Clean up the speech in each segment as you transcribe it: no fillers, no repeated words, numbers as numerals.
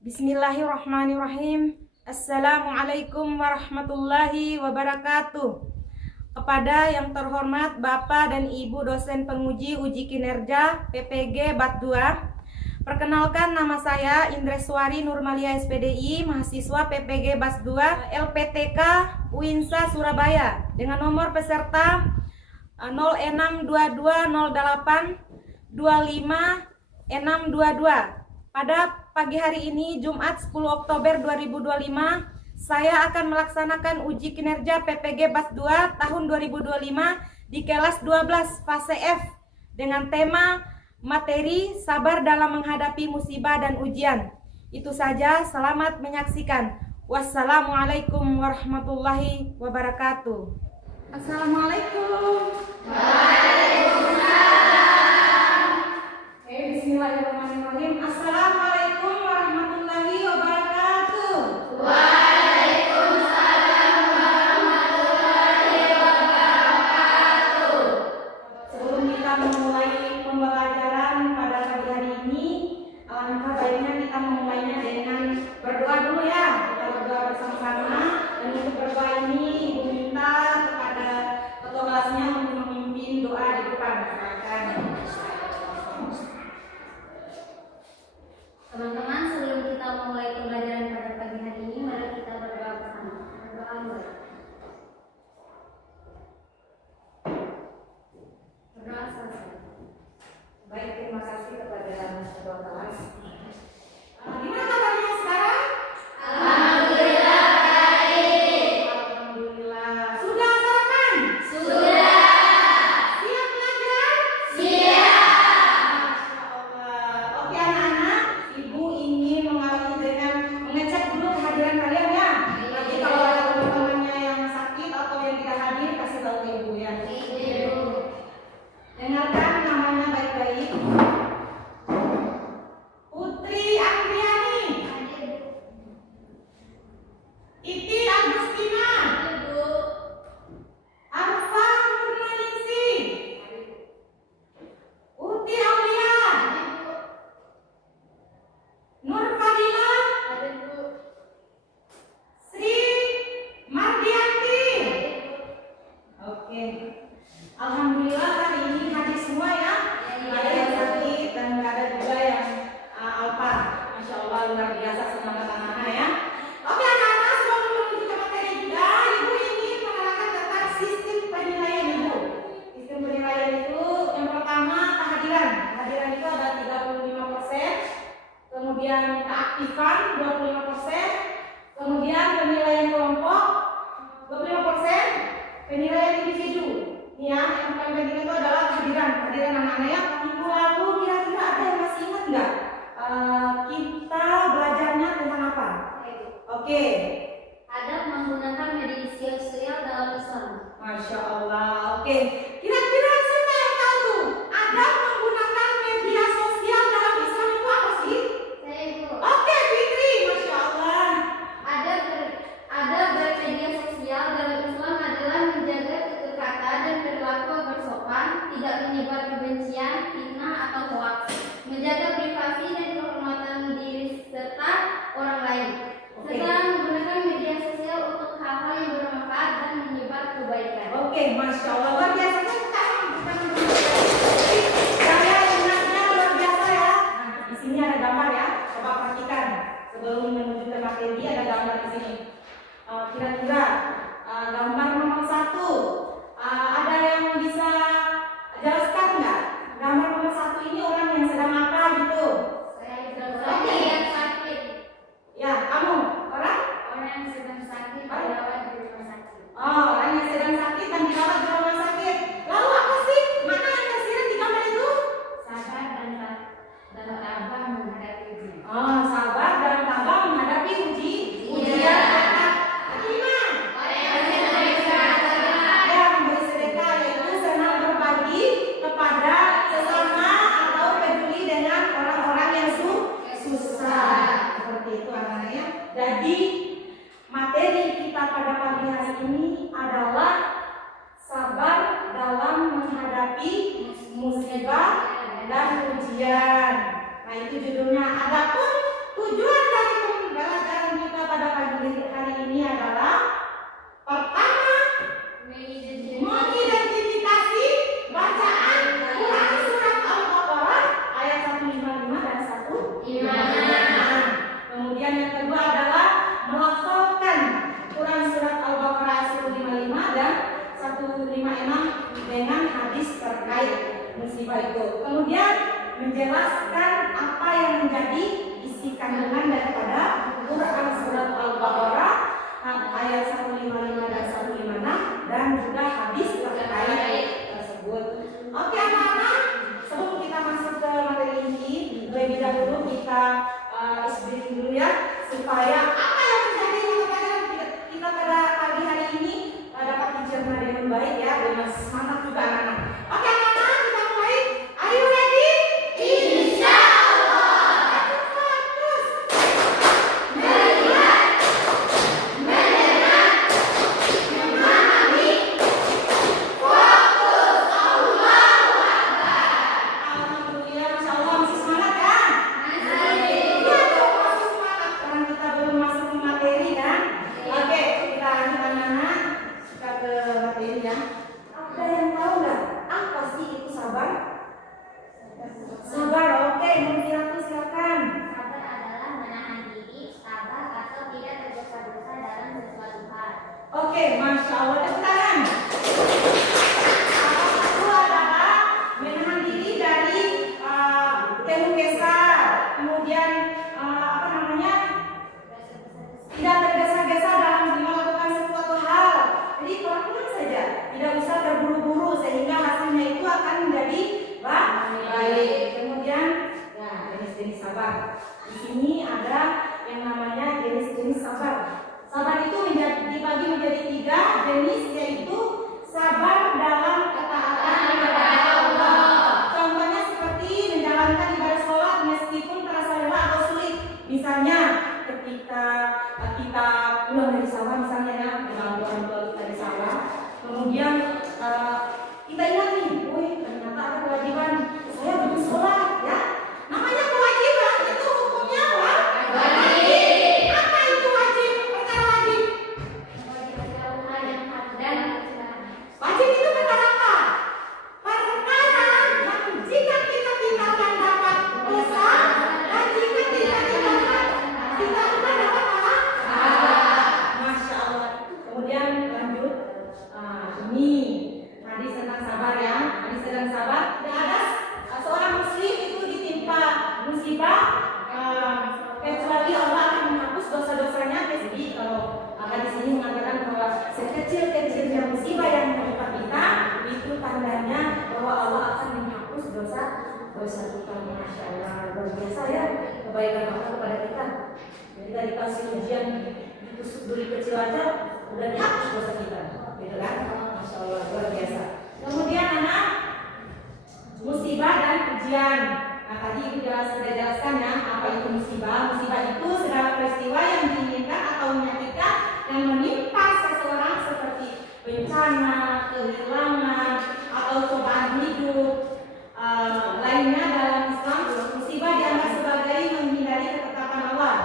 Bismillahirrahmanirrahim. Assalamualaikum warahmatullahi wabarakatuh. Kepada yang terhormat Bapak dan Ibu dosen penguji uji kinerja PPG Bat 2. Perkenalkan, nama saya Indreswari Nurmalia SPDI, mahasiswa PPG Bat 2 LPTK UINSA Surabaya, dengan nomor peserta 062208252622. Pada pagi hari ini, Jumat 10 Oktober 2025, saya akan melaksanakan uji kinerja PPG Bat 2 tahun 2025 di kelas 12 fase F dengan tema materi sabar dalam menghadapi musibah dan ujian. Itu saja, selamat menyaksikan. Wassalamualaikum warahmatullahi wabarakatuh. Assalamualaikum. Bismillahirrahmanirrahim. Assalamualaikum warahmatullahi wabarakatuh. Waalaikumsalam warahmatullahi wabarakatuh. Sebelum kita memulai pembelajaran pada pagi hari ini, alangkah baiknya kita memulainya dengan berdoa dulu ya. Kita berdoa bersama-sama, dan untuk berdoa ini Ibu minta kepada ketua kelasnya untuk memimpin doa di depan. Silakan. Teman-teman, sebelum kita memulai pembelajaran pada pagi hari ini, mari kita berdoa bersama. Berdoa dulu. Berdoa selesai. Baik, terima kasih kepada ketua kelas. Gimana kabarnya sekarang? Alhamdulillah baik. Alhamdulillah. Sudah sarapan? Sudah. Siap belajar? Siap. Masya Allah. Oke anak-anak, Ibu ingin mengawali dengan mengecek dulu kehadiran kalian ya. Nanti kalau ada teman-temannya yang sakit atau yang tidak hadir, kasih tahu ke Ibu ya. Dengarkan namanya baik-baik. Putri Andriani, Iti Agustina, Arfa Nurmaningsi, Uti Aulia, Nur Fadila, Sri Mardianti. Oke. Alhamdulillah hari ini hadir semua ya. Nggak ada yang sakit dan nggak ada juga yang alpa. Masya Allah, luar biasa, semangat anak-anak ya. Oke anak-anak, sebelum menuju ke materi juga, Ibu ingin mengenalkan tentang sistem penilaian Ibu. Sistem penilaian itu yang pertama kehadiran. Kehadiran itu ada 35%, kemudian keaktifan 25%, kemudian penilaian kelompok 25%, penilaian individu. Ini ya, yang paling penting itu adalah kehadiran anak-anak ya. Minggu lalu kira-kira ada yang masih ingat nggak? Kita belajarnya tentang apa? Oke. Adab menggunakan media sosial dalam Islam. Masya Allah. Oke. Kira-kira siapa yang tahu tuh? Adab menggunakan media sosial dalam Islam itu apa sih? Saya Ibu. Oke, Fitri. Masya Allah. Ada bermedia sosial dalam Islam adalah menjaga tutur kata dan perilaku agar sopan, tidak menyebar kebencian, fitnah atau hoaks, menjaga privasi dan kehormatan diri serta orang lain, serta menggunakan media sosial untuk hal-hal yang bermanfaat dan menyebar kebaikan. Oke, Masya Allah. Luar biasa. Saya ingatnya luar biasa ya. Nah, di sini ada gambar ya. Coba perhatikan. Sebelum menuju ke materi ada gambar di sini. Kira-kira gambar nomor 1 ada yang bisa jelaskan nggak? Gambar nomor 1 ini orang yang sedang apa gitu? Saya yang sakit. Ya, kamu orang? Orang yang sedang sakit dirawat di rumah sakit. Oh, orang yang sedang sakit dan dirawat di rumah sakit. Lalu apa sih? Mana yang tersirat di gambar itu? Sabar dan tabah menghadapi ujian. Oh, sabar dan tabah menghadapi ujian. Kelima, yang memberi sedekah, yaitu senang berbagi kepada sesama atau peduli dengan orang-orang yang susah. Seperti itu anak-anaknya. Jadi materi kita pada pagi hari ini adalah sabar dalam menghadapi musibah dan ujian. Nah, itu judulnya. Adapun tujuan dari menjelaskan apa yang menjadi isi kandungan daripada Quran surat Al-Baqarah ayat 155 dan 156 dan juga hadis terkait tersebut. Oke anak-anak, sebelum kita masuk ke materi inti, lebih dahulu kita explain dulu ya, supaya apa yang terjadi di pelajaran kita pada pagi hari ini dapat dicerna dengan baik ya, dengan semangat juga anak-anak. Oke anak-anak, kita mulai. Are you ready? Oke, Masya Allah, tepuk tangan. Itu adalah menahan diri dari keluh kesah, kemudian tidak tergesa-gesa dalam melakukan sesuatu hal. Jadi pelan-pelan saja, tidak usah terburu-buru sehingga hasilnya itu akan menjadi baik. Kemudian, jenis-jenis sabar. Di sini ada yang namanya jenis-jenis sabar. Sabar itu dibagi menjadi 3 jenis, yaitu sabar dalam ketaatan kepada Allah. Contohnya seperti menjalankan ibadah sholat meskipun terasa lelah atau sulit. Misalnya ketika kita pulang dari sawah, misalnya ya, dengan orang tua kita di sawah, kemudian kita ingat nih, ternyata ada kewajiban saya belum sholat ya. Namanya kewajiban itu hukumnya apa? Apa itu wajib? Perkara wajib. Wajib itu perkara apa? Perkara yang jika kita tinggalkan dapat dosa, dan jika tidak tinggalkan kita dapat apa? Masya Allah. Kemudian lanjut. Ini hadis tentang sabar ya. Hadis tentang sabar. Tidak ada seorang muslim itu ditimpa musibah kecuali Allah akan menghapus dosa-dosanya. Jadi kalau hadis ini mengatakan bahwa sekecil-kecilnya musibah yang menimpa kita itu tandanya bahwa Allah akan menghapus dosa kita. Masya Allah, luar biasa ya kebaikan Allah kepada kita. Jadi kita dikasih ujian ditusuk duri kecil aja udah dihapus dosa kita, gitu kan? Masya Allah, luar biasa. Kemudian anak, musibah dan ujian. Nah tadi ibu sudah jelaskan ya apa itu musibah. Musibah itu segala peristiwa yang diinginkan atau menyakitkan yang menimpa seseorang seperti bencana, kehilangan, atau cobaan hidup. Lainnya dalam Islam, musibah dianggap sebagai menghindari ketetapan Allah.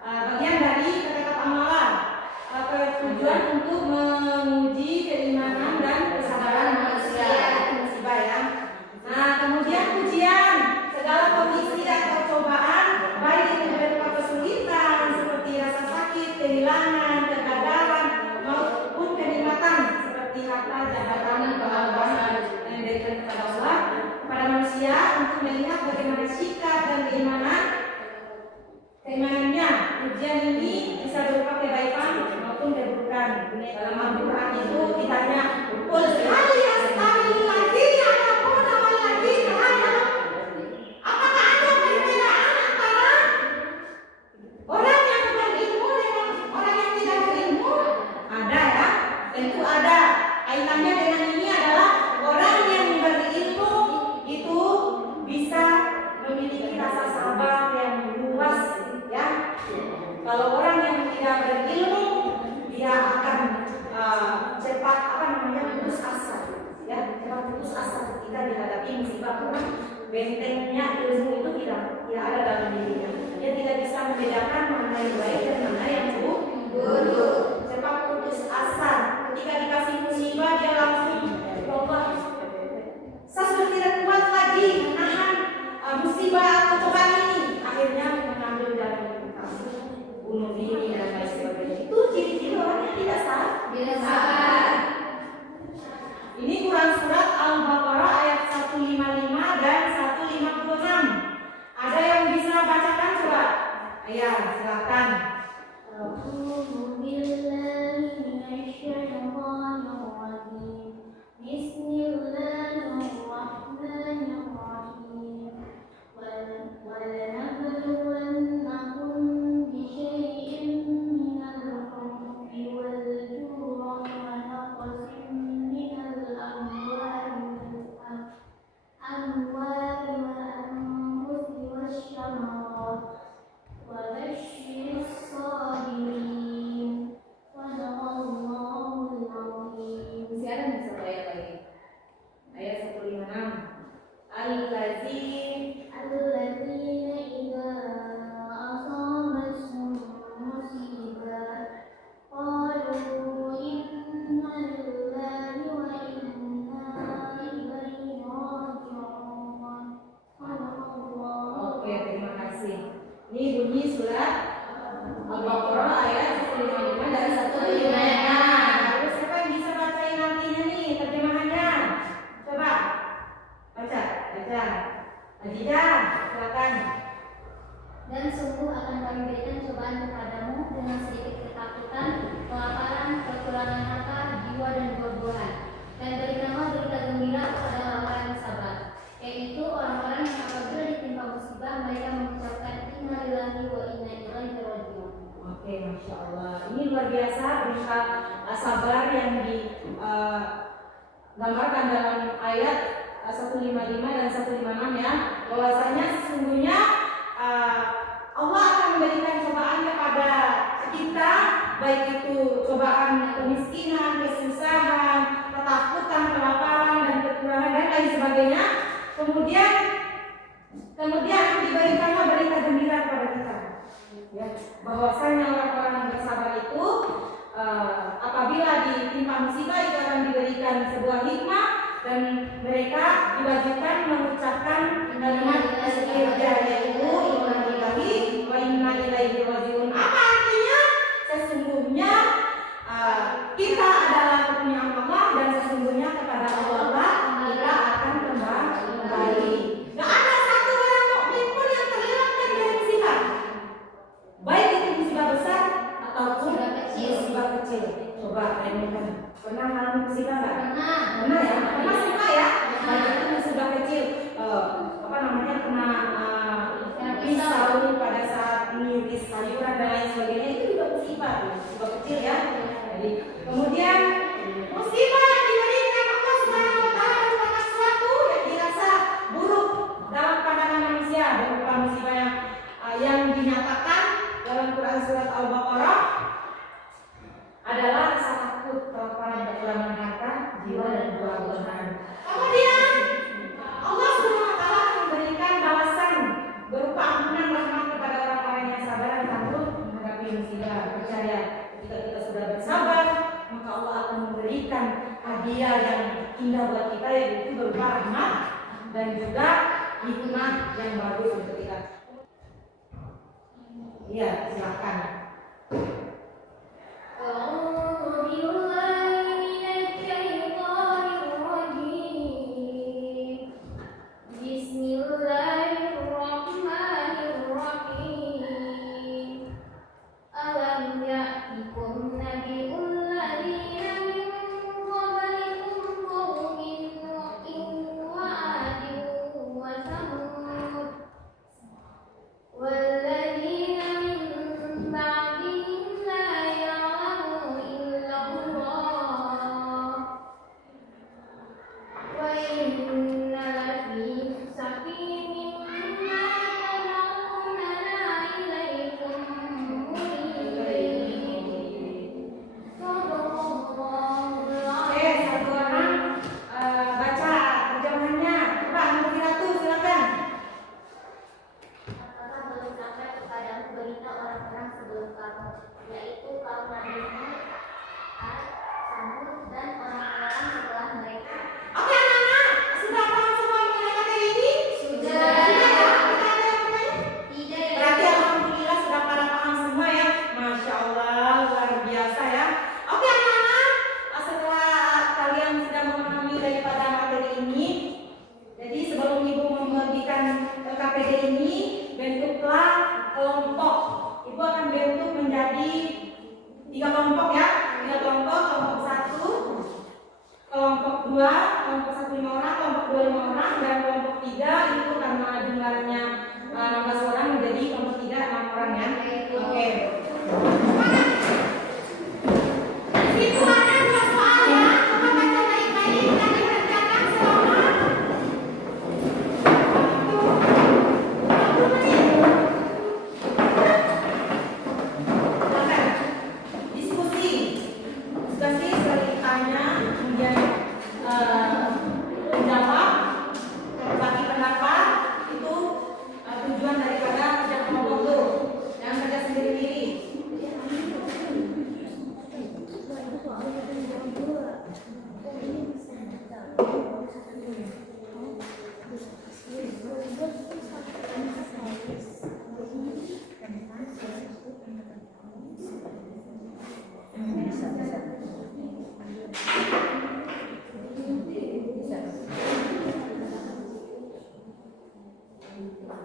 Bagian dari ketetapan Allah, tujuan untuk menguji keimanan dan kesabaran manusia. Itu musibah ya. Nah kemudian ujian, segala kondisi atau cobaan, baik itu berupa kesulitan seperti rasa sakit, kehilangan, kegagalan, maupun kenikmatan seperti harta, jabatan, pengalaman yang diberikan kepada Allah kepada manusia untuk melihat bagaimana sikap dan keimanannya. Ujian ini bisa berupa kebaikan maupun keburukan. Dalam Al-Quran itu ditanya, apakah ada perbedaan antara orang yang berilmu dengan orang yang tidak berilmu? Ada ya, tentu ada. Kaitannya dengan ini adalah orang yang berilmu itu bisa memiliki rasa sabar yang luas ya. Kalau orang yang tidak berilmu, dia akan cepat putus asa ya, cepat putus asa ketika dihadapi musibah. Karena bentengnya ilmu itu tidak ada dalam dirinya. Dia tidak bisa membedakan mana yang baik dan mana yang buruk. Cepat putus asa ketika dikasih musibah, dia langsung Allah, saya sudah tidak kuat lagi menahan musibah atau cobaan ini, akhirnya mengambil jalan bunuh diri dan lain sebagainya. Itu ciri-ciri orang yang tidak sabar. Ini Quran surat Al-Baqarah ayat 155 dan 156. kasih. Ini bunyi surat Al-Baqarah ayat 155 dan 156. Terus siapa yang bisa bacain artinya nih, terjemahannya? Coba baca. Adija, silakan. Dan sungguh akan kami berikan cobaan kepadamu dengan sedikit ketakutan, kelaparan, kekurangan harta, jiwa dan buah-buahan. Dan berikanlah berita gembira kepada orang-orang yang sabar, yaitu orang-orang yang apabila ditimpa musibah mereka mengucapkan inna lillahi wa inna ilaihi raji'un. Oke, masya Allah. Ini luar biasa berita sabar yang digambarkan dalam ayat 155 dan 156 ya. Bahwasanya sesungguhnya Allah akan memberikan cobaan kepada kita, baik itu cobaan kemiskinan, kesusahan, ketakutan, kelaparan dan kekurangan dan lain sebagainya. Kemudian diberikanlah berita gembira kepada kita. Ya, bahwasanya orang-orang yang bersabar itu apabila ditimpa musibah itu akan diberikan sebuah hikmah dan mereka diwajibkan mengucapkan kalimat istighfar yaitu inna lillahi wa inna ilaihi raji'un. Apa artinya? Sesungguhnya kita adalah punya Allah dan sesungguhnya kepada Allah kita akan kembali. Gak ada satu orang mukmin pun yang terlewatkan dari musibah, baik itu musibah besar ataupun musibah kecil. Coba renungkan, pernah mengalami musibah nggak? Pernah ya, pernah semua ya. Baik itu musibah kecil, kena pisau pada saat mengiris sayuran dan lain sebagainya, itu juga musibah kecil ya. Jadi kemudian musibah yang diberikan Allah Subhanahu wa taala merupakan sesuatu yang dirasa buruk dalam pandangan manusia, berupa musibah yang dinyatakan dalam Quran surat Al-Baqarah adalah rasa takut, kelaparan, kekurangan harta, jiwa dan buah-buahan. Kemudian Allah Subhanahu wa taala memberikan balasan berupa ampunan rahmat kepada orang-orang yang sabar dan tangguh menghadapi musibah. Percaya, ketika kita sudah bersabar, maka Allah akan memberikan hadiah yang indah buat kita, yaitu berupa rahmat dan juga hikmah yang bagus untuk kita. Iya, silakan. والذين من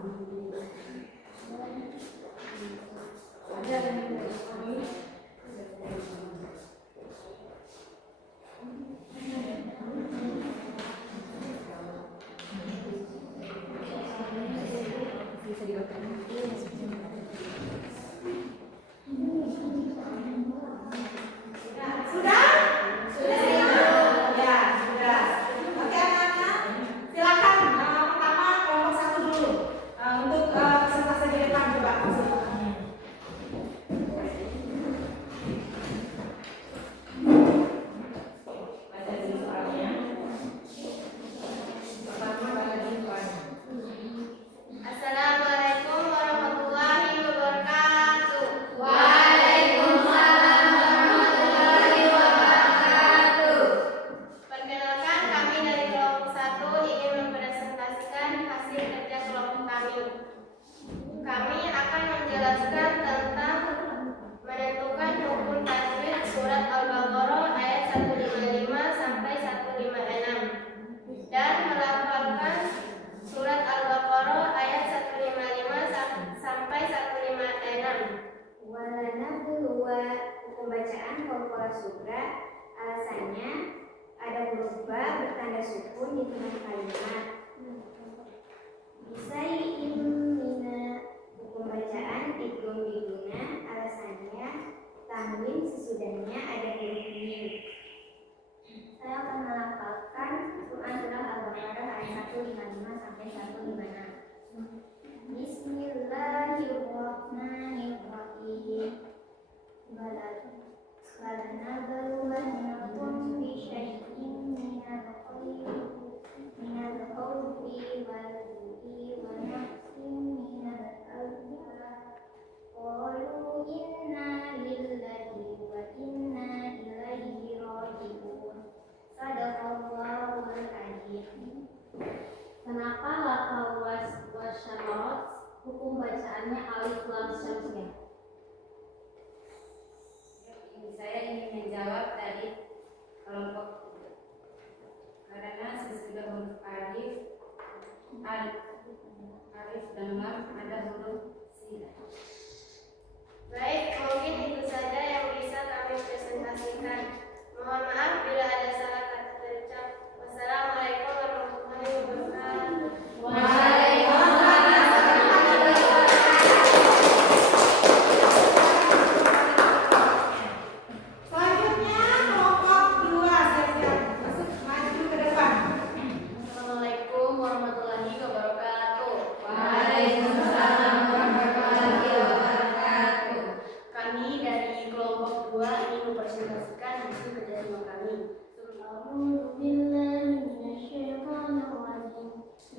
Sudah? Sudah? Ya, sudah. Oke anak-anak, silakan pertama kelompok 1 dulu. Untuk presentasi di depan coba. Baca dulu soalnya. Pertama baca di depan. Assalamualaikum warahmatullahi wabarakatuh. Perkenalkan, kami dari kelompok 1 ingin mempresentasikan hasil kerja kelompok kami. Kami akan menjelaskan tentang menentukan hukum tajwid surat Al-Baqarah ayat 155 sampai 156 dan melafalkan surat Al-Baqarah ayat 155 sampai 156. Walanabluwa hukum bacaan Qalqalah Sugra. Alasannya ada huruf ba bertanda sukun di tengah kalimat. Bisai'im mina hukum bacaan idgham biguna. Alasannya tanwin sesudahnya ada huruf mim. Saya akan melafalkan Quran surah Al-Baqarah ayat 155 sampai 156. Bismillahirrahmanirrahim. Balanabluwannakum bisyai'in minal khawfi wal ju'i wa naqsin minal amwali. Qalu inna lillahi wa inna ilaihi raji'un. Shadaqallahul adzim. Kenapa lafal wasyarat hukum bacaannya alif lam syamsiyah? Saya ingin menjawab dari kelompok karena sesudah huruf alif dan lam ada huruf sila. Baik, mungkin itu saja yang bisa kami presentasikan. Mohon maaf bila ada salah kata terucap. Wassalamualaikum warahmatullahi wabarakatuh. Selanjutnya kelompok 2 siap-siap masuk maju ke depan. Assalamualaikum warahmatullahi wabarakatuh. Kami dari kelompok 2 ingin mempresentasikan hasil kerja kelompok kami.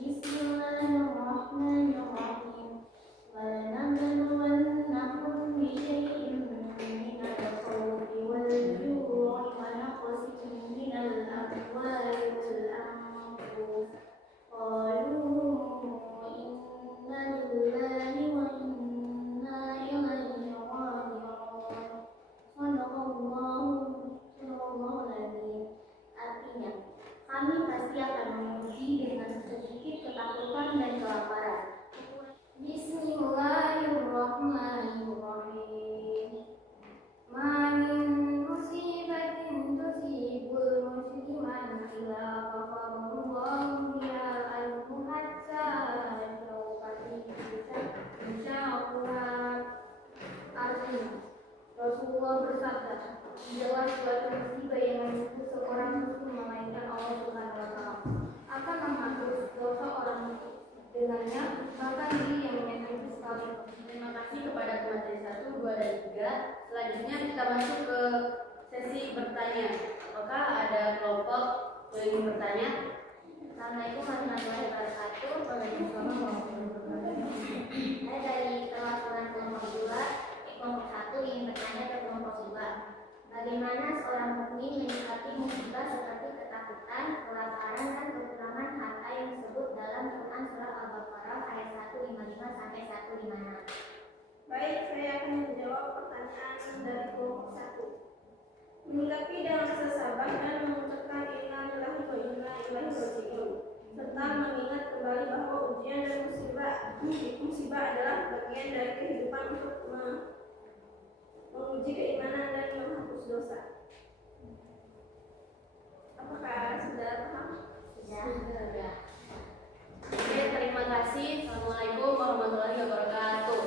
Bismillahirrahmanirrahim. Walanabluwannakum bisyai'in minal khawfi wal ju'i wa naqsin minal amwali wal anfus. Qalu inna lillahi wa inna ilaihi raji'un. Shadaqallahul adzim. Artinya, kami pasti akan menguji dengan sedikit ketakutan dan kelaparan. Bismillahirrahmanirrahim. Ma min musibatin tusibul musliman illa ghafarallahu biha anhu hatta syauqati insya'Allah. Artinya, Rasulullah bersabda, tidaklah suatu musibah yang menimpa seorang muslim melainkan Allah Subhanahu wa Ta'ala akan menghapus dosa orang muslim dengannya, bahkan diri yang menyakiti sekali. Terima kasih kepada pemateri 1, 2, dan 3. Selanjutnya kita masuk ke sesi bertanya. Apakah ada kelompok yang ingin bertanya? Assalamualaikum warahmatullahi wabarakatuh. Waalaikumsalam warahmatullahi wabarakatuh. Saya dari perwakilan kelompok 2. Kelompok 1 ingin bertanya ke kelompok 2. Bagaimana seorang mukmin menyikapi musibah seperti ketakutan, kelaparan, dan kekurangan harta yang disebut dalam Quran surah Al-Baqarah ayat 155 sampai 156. Baik, saya akan menjawab pertanyaan dari kelompok 1. Menyikapi dengan rasa sabar dan mengucapkan inna lillahi wa inna ilaihi raji'un. serta mengingat kembali bahwa ujian dan musibah adalah bagian dari kehidupan untuk menguji keimanan dan menghapus dosa. Apakah sudah paham? Sudah. Oke, terima kasih. Assalamualaikum warahmatullahi wabarakatuh.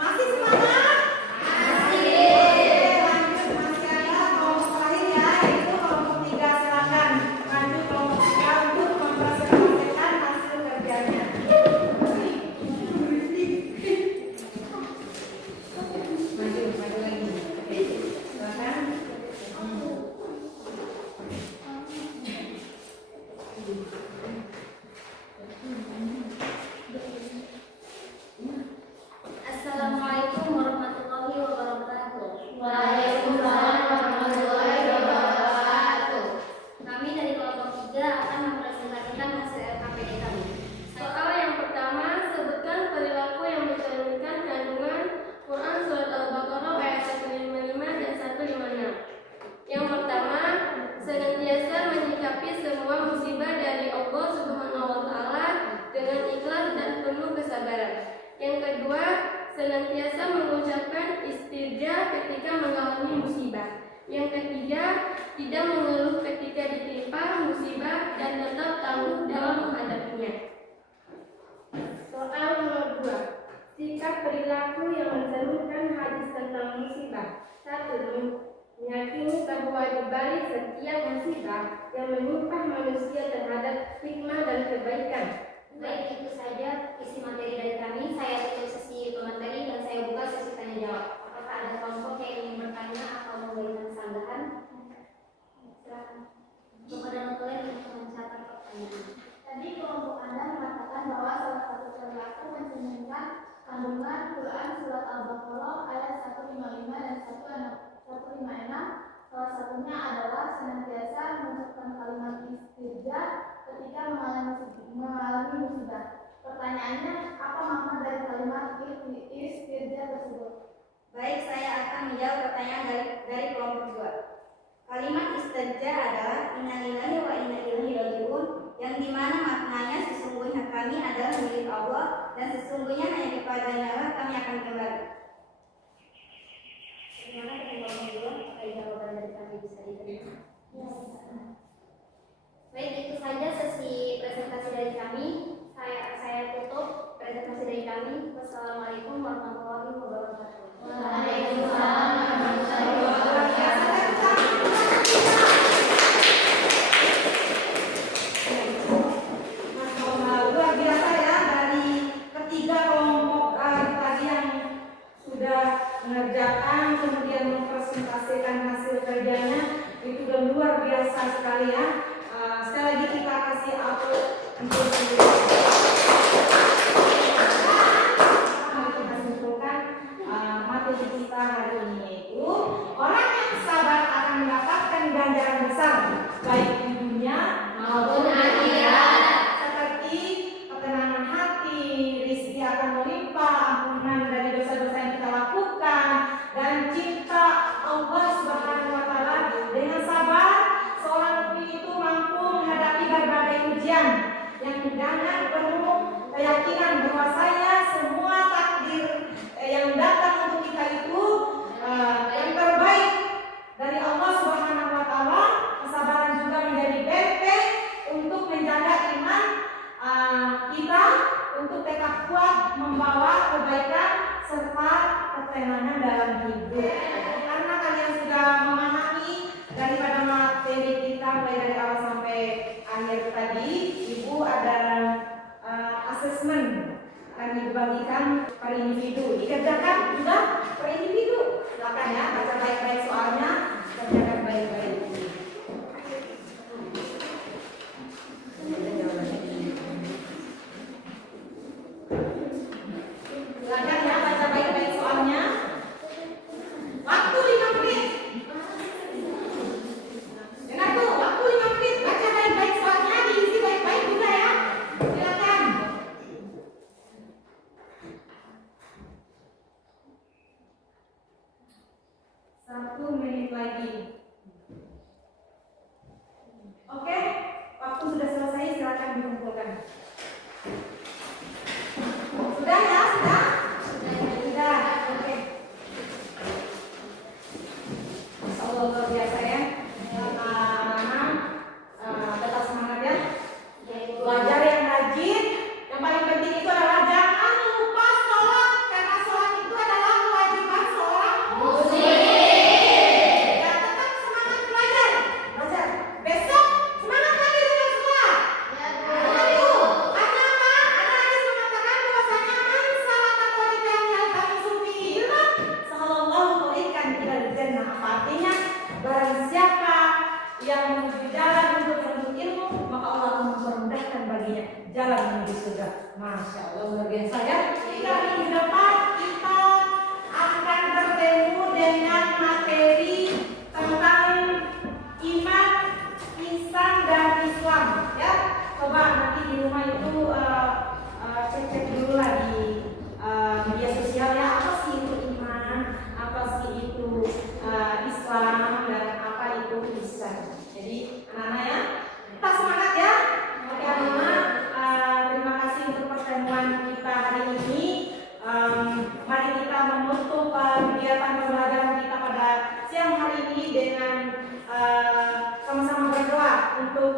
Masih semangat? Lanjut, masih ada kelompok lain ya, itu kelompok 3 silakan. Lanjut kelompok 3 untuk mempresentasikan hasil kerjanya. Maju lagi. Oke, silakan. Assalamualaikum warahmatullahi wabarakatuh. Waalaikumsalam warahmatullahi wabarakatuh. Kami dari kelompok 3 akan mempresentasikan hasil LKPD kami. Soal yang pertama, sebutkan perilaku yang mencerminkan kandungan Quran Surat Al-Baqarah ayat 155 dan 156. Yang pertama, senantiasa menyikapi semua musibah dari Allah Subhanahu wa Ta'ala dengan ikhlas dan penuh kesabaran. Yang kedua, senantiasa mengucapkan istirja ketika mengalami musibah. Yang ketiga, tidak mengeluh ketika ditimpa musibah dan tetap tangguh dalam menghadapinya. Soal nomor 2, sikap perilaku yang mencerminkan hadis tentang musibah. 1. Meyakini bahwa di balik setiap musibah yang menimpa manusia terhadap hikmah dan kebaikan. Baik, itu saja isi materi dari kami. Saya tutup sesi pemateri dan saya buka sesi tanya jawab. Apakah ada kelompok yang ingin bertanya atau memberikan sanggahan? Silakan. Kepada notulen untuk mencatat pertanyaan. Tadi kelompok Anda mengatakan bahwa salah satu perilaku mencerminkan kandungan Quran Surat Al-Baqarah ayat 155 dan 156. Salah satunya adalah senantiasa mengucapkan kalimat istirja ketika mengalami musibah. Pertanyaannya, apa makna dari kalimat istirja tersebut? Baik, saya akan menjawab pertanyaan dari kelompok 2. Kalimat istirja adalah innalillahi wa inna ilaihi raji'un, yang dimana maknanya sesungguhnya kami adalah milik Allah dan sesungguhnya hanya kepadanya lah kami akan kembali. Bagaimana dengan kelompok 2? Apakah jawaban dari kami bisa diterima? Baik, itu saja sesi presentasi dari kami. Saya tutup presentasi dari kami. Wassalamualaikum warahmatullahi wabarakatuh. Waalaikumsalam warahmatullahi wabarakatuh. Luar biasa ya, dari ketiga kelompok tadi yang sudah mengerjakan kemudian mempresentasikan hasil kerjanya, itu udah luar biasa sekali ya. Sekali lagi kita kasih upload untuk mari kita simpulkan materi kita hari ini, yaitu orang yang sabar akan mendapatkan ganjaran besar baik di dunia maupun akhirat, seperti ketenangan hati, rezeki akan melimpah, ampunan dari dosa-dosa yang kita lakukan, dan cinta Allah Subhanahu wa Ta'ala. Dengan sabar, seorang mukmin itu mampu menghadapi berbagai ujian yang dengan penuh keyakinan bahwasanya semua takdir yang datang untuk kita itu yang terbaik dari Allah Subhanahu wa Ta'ala. Kesabaran juga menjadi benteng untuk menjaga iman kita, untuk tetap kuat membawa kebaikan serta ketenangan dalam hidup. Karena kalian sudah memahami daripada materi kita mulai dari awal sampai akhir tadi, Ibu ada asesmen akan dibagikan per individu. Dikerjakan juga per individu. Silakan ya, baca baik-baik soalnya, kerjakan baik-baik. Silakan ya, baca baik-baik soalnya. Waktu 5 menit. Dengar tuh, waktu 5 menit. Baca baik-baik soalnya, diisi baik-baik juga ya. Silakan. Sampai silakan dikumpulkan. Sudah ya, sudah? Sudah. Oke. Masya Allah luar biasa ya. Anak-anak tetap semangat ya. Belajar yang rajin. Yang paling penting itu adalah jangan lupa sholat, karena sholat itu adalah kewajiban seorang muslim. Dan tetap semangat belajar. Belajar. Besok semangat lagi dengan sekolah. Apa itu? Karena apa? Ada hadis mengatakan bahwasanya man salaka tariqan yaltamisu fihi ilman, sahalallahu tariqan ilal jannah. Apa artinya? Barang siapa yang menuju jalan untuk menuntut ilmu, maka Allah akan mempermudahkan baginya jalan menuju surga. Masya Allah luar biasa ya. Jika minggu depan kita akan bertemu dengan materi tentang iman, ihsan dan Islam ya. Coba nanti di rumah itu cek-cek dulu lagi media sosial ya, apa sih itu iman, apa sih itu Islam, dan apa itu ihsan. Jadi anak-anak ya, kita semangat ya. Oke anak-anak, terima kasih untuk pertemuan kita hari ini. Mari kita menutup kegiatan pembelajaran kita pada siang hari ini dengan sama-sama berdoa untuk